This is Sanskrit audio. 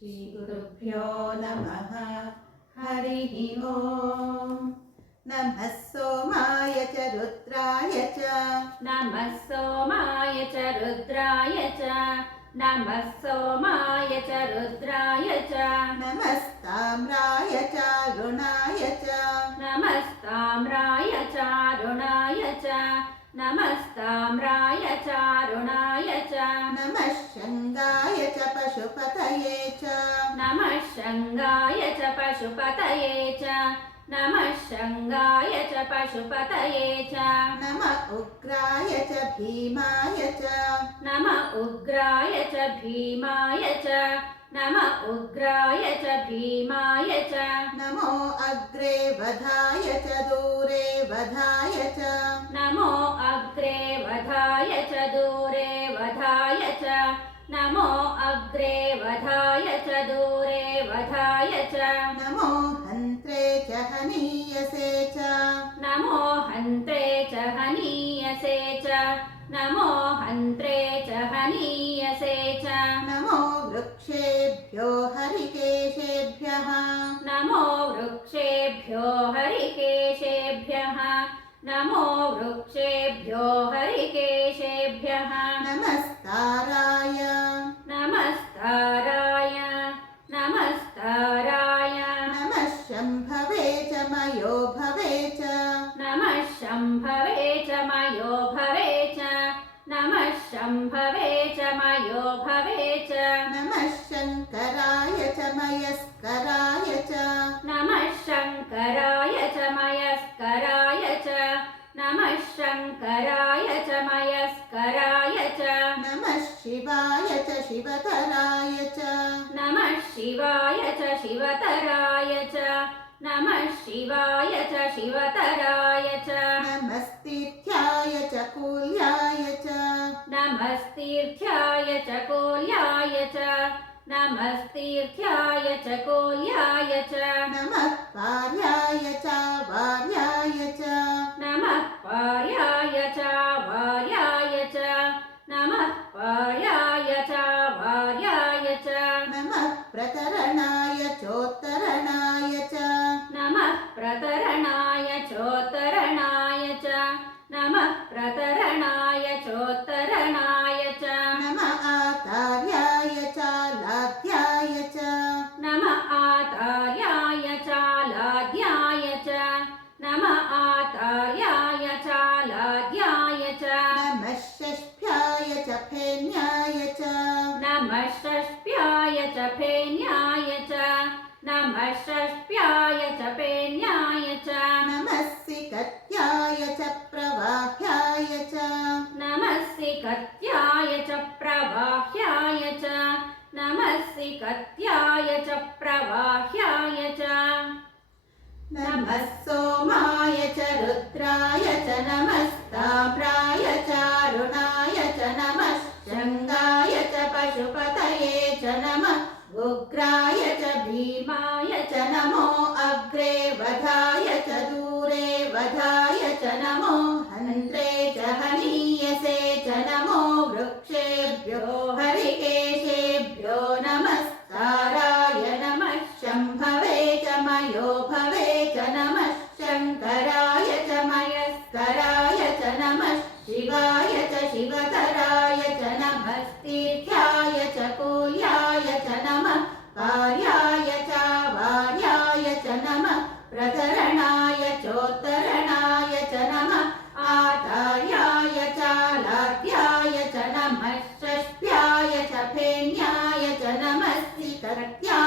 श्रीगुरुभ्यो नमः। हरिः ओम्। नमः सोमाय च रुद्राय च नमः सोमाय च रुद्राय च नमः सोमाय च रुद्राय च नमस्ताम्राय चारुणाय च नमस्ताम्राय चारुणाय च नमस्ताम्राय चारुणाय च नमः शङ्गाय च पशुपतये च नमः शङ्गाय च पशुपतये च नमः शङ्गाय च पशुपतये च नमः उग्राय च भीमाय च नमः उग्राय च भीमाय च नमः उग्राय च भीमाय च नमो अग्रे वधाय च दूरे वधाय च नमो अग्रे वधाय च दूरे वधाय च नमो अग्रे वधाय च दूरे वधाय च नमो हन्त्रे च हनीयसे च नमो हन्त्रे च हनीयसे च नमो हन्त्रे च हनीयसे च नमो वृक्षेभ्यो हरिकेशेभ्यः नमो वृक्षेभ्यो हरिकेशेभ्यः नमो वृक्षेभ्यो हरिकेशेभ्यः नमस्ताराय नमस्ताराय नमस्ताराय नमः शम्भवे च मयो भवे च नमः शम्भवे च मयो भवे च नमः शम्भवे च मयो भवे च नमः शङ्कराय च मयस्कराय च नमः शङ्कराय च मयस्कराय च नमः शङ्कराय च मयस्कराय च नमः शिवाय च शिवतराय च नमः शिवाय च शिवतराय च नमः शिवाय च शिवतराय च नमस्तीर्थ्याय च कूल्याय च नमस्तीर्थ्याय च कोल्याय च नमस्तीर्थ्याय च कोल्याय च नमः पार्याय च वार्याय च नमः पार्याय च वार्याय च नमः पार्याय च वार्याय च नमः प्रतरणाय चोत्तरणाय च नमः प्रतरणाय चोत्तरणाय च नमः प्रतरणाय चोत्तरणाय च नमः आतार्याय च लाध्याय च नमः आतार्याय चालाद्याय च नमः आतार्याय चालाद्याय च नमः षष्ठ्याय च फेन्याय च नमः षष्ठ्याय च फेन्याय च नमः षष्ठ्याय च फेन्याय च नमः सिकत्याय च प्रवाह्याय च नमः सिकत्याय च प्रवाह्याय च नमः सिकत्याय च प्रवाह्याय च नमः सोमाय च रुद्राय च नमस्ताम्राय चारुणाय च नमः शङ्गाय च पशुपतये च नमः उग्राय च भीमाय च नमो अग्रे वधाय च दूरे वधाय च नमो हन्त्रे च हनीयसे च नमो वृक्षेभ्यो हरिकेशेभ्यो नमस्ताराय नमः शम्भवे च मयो भवे च नमः शङ्कराय च मयस्कराय च नमः शिवाय च शिवतराय च नमस्तीर्थ्याय च कूल्याय च नमः पार्याय च वार्याय च नमः प्रतरणाय चोत्तरणाय च नमः आतार्याय च लाध्याय च नमः षष्ठ्याय च फेन्याय च नमः सिकत्याय